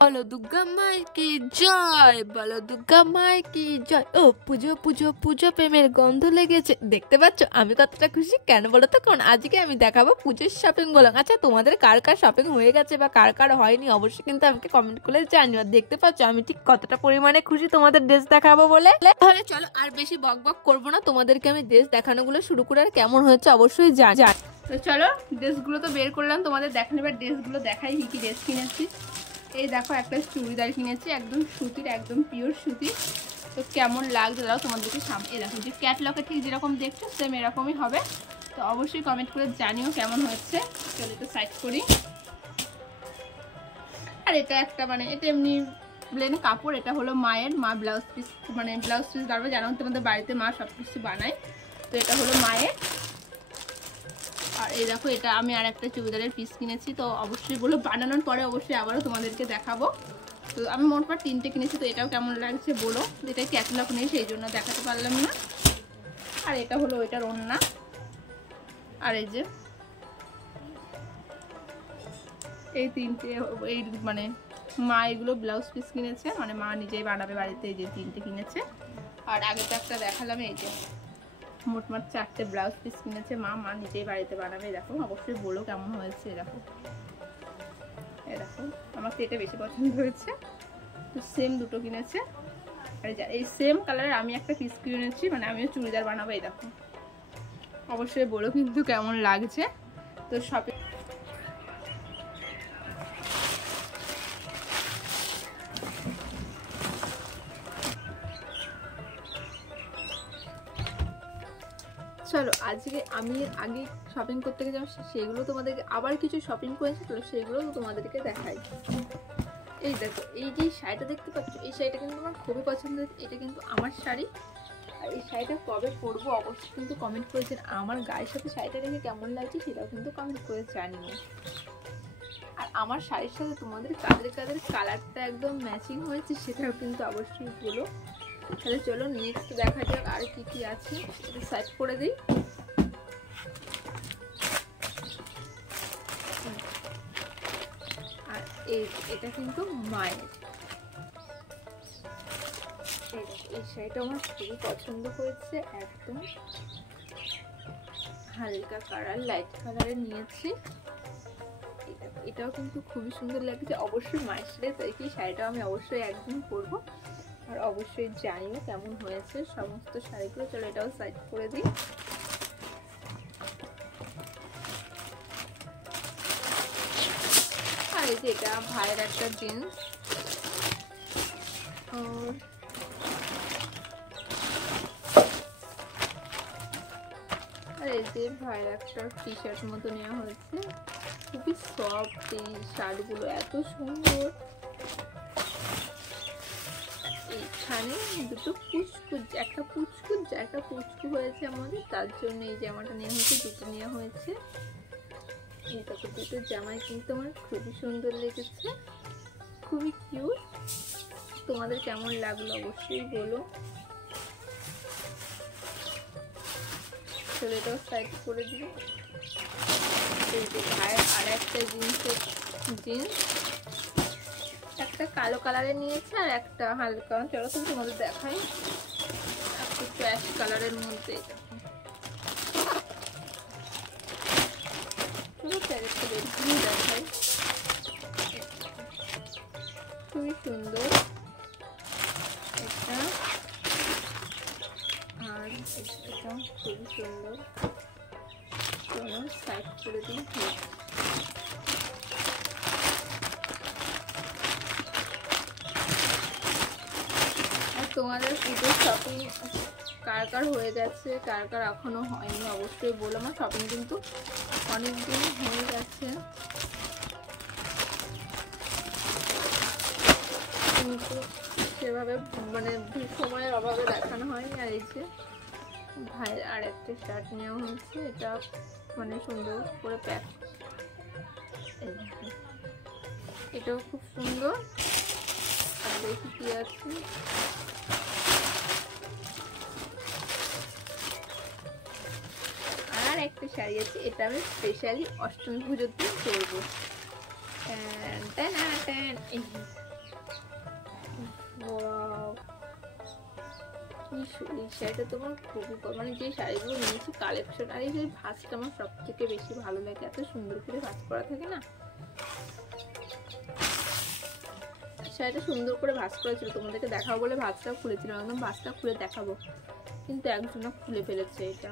বলো দুর্গা মায়ের কি জয়, বলো দুর্গা মায়ের কি জয়। ও পুজো পুজো পুজো প্রেমের গন্ধ লেগেছে। দেখতে পাচ্ছ আমি কতটা খুশি, কেন বলো তো? কারণ আজকে আমি দেখাবো পুজোর শপিং ব্লগ। আচ্ছা তোমাদের কার কার শপিং হয়ে গেছে বা কার কার হয়নি অবশ্যই কিন্তু আমাকে কমেন্ট করে জানিও। আর দেখতে পাচ্ছ আমি ঠিক কতটা পরিমাণে খুশি তোমাদের ড্রেস দেখাবো বলে। তাহলে চলো আর বেশি বক বক করবো না, তোমাদেরকে আমি ড্রেস দেখানোগুলো শুরু করে আর কেমন হয়েছে অবশ্যই জানি। তো চলো ড্রেসগুলো তো বের করলাম, তোমাদের দেখানো। এবার ড্রেসগুলো দেখাই কি কি ড্রেস কিনেছি। এই দেখো একটা চুড়িদার কিনেছি, একদম সুতির, একদম পিওর সুতির। তো কেমন লাগছে দাঁড়াও তোমাদেরকে সামনে। এই দেখো যে ক্যাটলগে ঠিক যেরকম দেখছো সেম এরকমই হবে। তো অবশ্যই কমেন্ট করে জানিও কেমন হচ্ছে। চলো এটা সাইড করি। আর এটা একটা মানে এটা এমনি প্লেন কাপড়। এটা হলো মায়ের, মা ব্লাউজ পিস মানে ব্লাউজ পিস বানাবে, জানো তোমাদের বাড়িতে মা সব কিছু বানায়। তো এটা হলো মায়ের। আর এই দেখো এটা আমি আর একটা চুড়িদারের পিস কিনেছি। তো অবশ্যই বলো বানানোর পরে অবশ্যই আবারও তোমাদেরকে দেখাবো। তো আমি মোটমাট 3টে কিনেছি। তো এটাও কেমন লাগছে বলো। এটা ক্যাটলগ নেই সেই জন্য দেখাতে পারলাম না। আর এটা হলো ওইটার ওড়না। আর এই যে এই 3টে এই মানে মা এগুলো ব্লাউজ পিস কিনেছে, মানে মা নিজেই বানাবে বাড়িতে। এই যে 3টে কিনেছে। আর আগে তো একটা দেখালাম, এই যে মোটমাট 4টে ব্লাউজ পিস কিনেছে মা, মা নিজেই বাড়িতে বানাবে। দেখো অবশ্যই বলো কেমন হয়েছে। এরকম এরকম আমার তো এটা বেশি পছন্দ হয়েছে। তো সেম দুটো কিনেছে। আর এই সেম কালারের আমি একটা পিস কিনেছি, মানে আমিও চুড়িদার বানাবো। এই দেখো অবশ্যই বলো কিন্তু কেমন লাগছে। তো শপিং চলো আজকে আমি আগে শপিং করতে গেছিলাম সেগুলো তোমাদেরকে, আবার কিছু শপিং করেছি তো সেগুলো তোমাদেরকে দেখাই। এই দেখো এই যে শাড়িটা দেখতে পাচ্ছ, এই শাড়িটা কিন্তু আমার খুবই পছন্দ হয়েছে। এটা কিন্তু আমার শাড়ি। আর এই শাড়িটা কবে পরবো অবশ্যই কিন্তু কমেন্ট করেছেন। আমার গায়ের সাথে শাড়িটা দেখে কেমন লাগছে সেটাও কিন্তু কমেন্ট করে জানিও। আর আমার শাড়ির সাথে তোমাদের কাদের কাদের কালারটা একদম ম্যাচিং হয়েছে সেটাও কিন্তু অবশ্যই বলো। তাহলে চলো নেক্সট দেখা যাক আর কি কি আছে। এটা সাইড করে দিই। আর এটা কিন্তু মায়ের। এই শাড়িটা আমার খুবই পছন্দ হয়েছে, একদম হালকা কালার, লাইট কালারে নিয়েছি। এটাও কিন্তু খুবই সুন্দর লাগছে। অবশ্যই মায়ের সাথে তাই কি শাড়িটাও আমি অবশ্যই একদিন পরবো। আর অবশ্যই জানিও কেমন হয়েছে সমস্ত শাড়িগুলো। চলো এটাও সাইড করে দিই। আর এই যে এটা ভাইয়ের একটা জিন্স। আর এই যে ভাইয়ের একটা টি শার্ট মতো নেওয়া হয়েছে। খুবই সফট এই শার্টগুলো, এত সুন্দর। এইখানে দুটো পুচকুচ, একটা পুচকুচ একটা পুচকু হয়েছে আমাদের, তার জন্য এই জামাটা নেওয়া হয়েছে। দুটো নেওয়া হয়েছে। এটা তো দুটো জামাই কিন্তু আমার খুবই সুন্দর লেগেছে, খুবই কিউট। তোমাদের কেমন লাগলো অবশ্যই বলো। চলো এটাও সাইড করে দিই। ভাইয়ের আর একটা জিন্স একটা কালো কালারের নিয়েছে আর একটা হালকা, চলো তুমি তোমাদের দেখাই, একটু অ্যাশ কালারের মধ্যে। চলো প্যারেটটা বেরিয়ে দেখাই। খুবই সুন্দর এটা। আর এটা খুবই সুন্দর। চলো সাইড করে দিই। তোমাদের পুজোর শপিং কার কার হয়ে গেছে, কার কার এখনো হয়নি অবশ্যই বলো। আমার শপিং কিন্তু অনেকদিন হয়ে গেছে, কিন্তু সেভাবে মানে সময়ের অভাবে দেখানো হয়নি। আর এই যে ভাইয়ের আর একটা শার্ট নেওয়া হয়েছে, এটা মানে সুন্দর করে প্যাক। এটাও খুব সুন্দর। আর দেখি কি আছে। আর একটা শাড়ি আছে, এটা আমি স্পেশালি অষ্টমী পুজোর দিন পরবো। এই শাড়িটা তোমার খুবই মানে যে শাড়িগুলো নিয়েছি কালেকশন, আর এই যে ভাঁজটা আমার সব থেকে বেশি ভালো লাগে, এত সুন্দর করে ভাঁজ করা থাকে না। শাড়িটা সুন্দর করে ভাঁজ করেছিল, তোমাদেরকে দেখাবো বলে ভাঁজটাও খুলেছিলাম, একদম ভাঁজটা খুলে দেখাবো, কিন্তু একজন খুলে ফেলেছে এটা।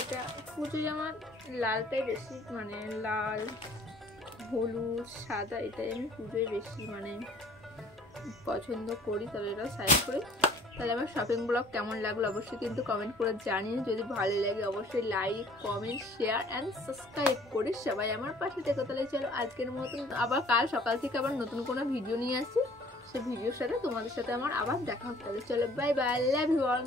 এটা পুজোয় আমার লালটাই বেশি, মানে লাল হলুদ সাদা এটাই আমি পুজোয় বেশি মানে পছন্দ করি। তাহলে এটা সাইড করে, তাহলে আমার শপিং ব্লগ কেমন লাগলো অবশ্যই কিন্তু কমেন্ট করে জানিয়ে, যদি ভালো লাগে অবশ্যই like comment share and subscribe করে সবাই আমার পাশে থেকো। তাহলে চলো আজকের মতন আবার কাল সকাল থেকে আবার নতুন কোনো ভিডিও নিয়ে আসি, সেই ভিডিওর সাথে তোমাদের সাথে আমার আবার দেখা হতে হবে। চলো bye bye, love you all.